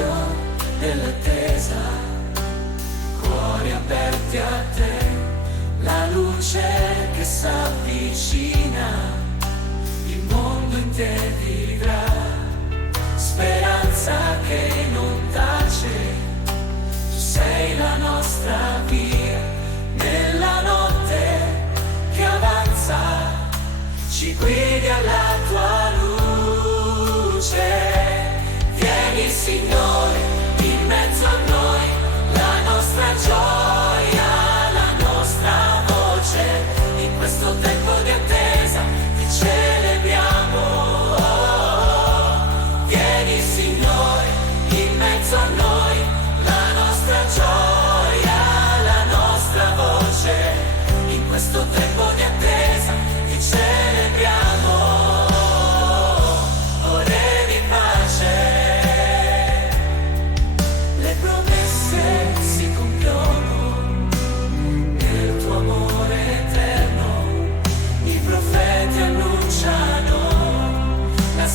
silenzio dell'attesa, cuori aperti a te, la luce che s'avvicina, il mondo in te vivrà, speranza che non tace, tu sei la nostra via, nella notte che avanza, ci guidi alla tua luce. Vieni Signore, in mezzo a noi, la nostra gioia, la nostra voce, in questo tempo di attesa ti celebriamo. Vieni Signore, in mezzo a noi, la nostra gioia, la nostra voce, in questo tempo di attesa ti celebriamo. Ore di pace.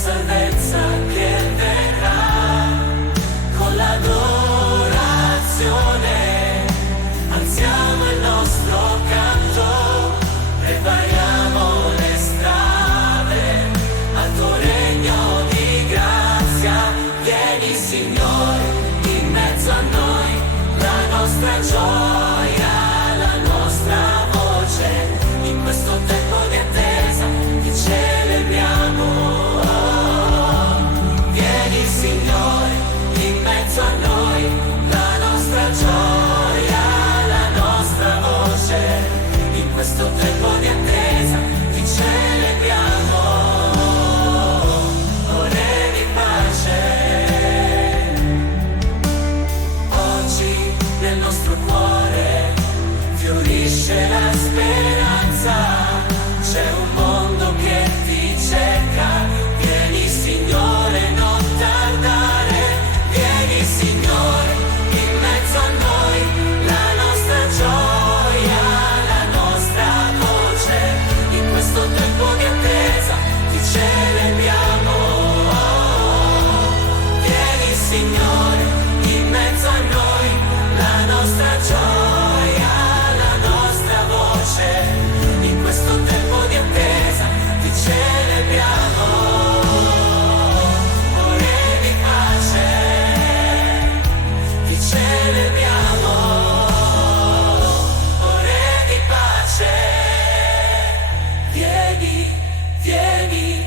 Salvezza che verrà con l'adorazione, alziamo il nostro canto, prepariamo le strade al tuo regno di grazia. Vieni Signore, in mezzo a noi, la nostra gioia, la nostra voce, in questo tempo di attesa ti celebriamo. Signore, in mezzo a noi, la nostra gioia, la nostra voce, in questo tempo di attesa ti celebriamo. Ore di pace. Oggi nel nostro cuore fiorisce la speranza, c'è un mondo che ti cerca. Vieni Signore, non tardare, vieni Signore, in mezzo a noi, la nostra gioia, la nostra voce, in questo tempo di attesa ti celebriamo. Vieni Signore, in mezzo a noi, la nostra gioia, la nostra voce, in questo tempo di attesa ti celebriamo. Celebriamo ore di pace. Vieni, vieni.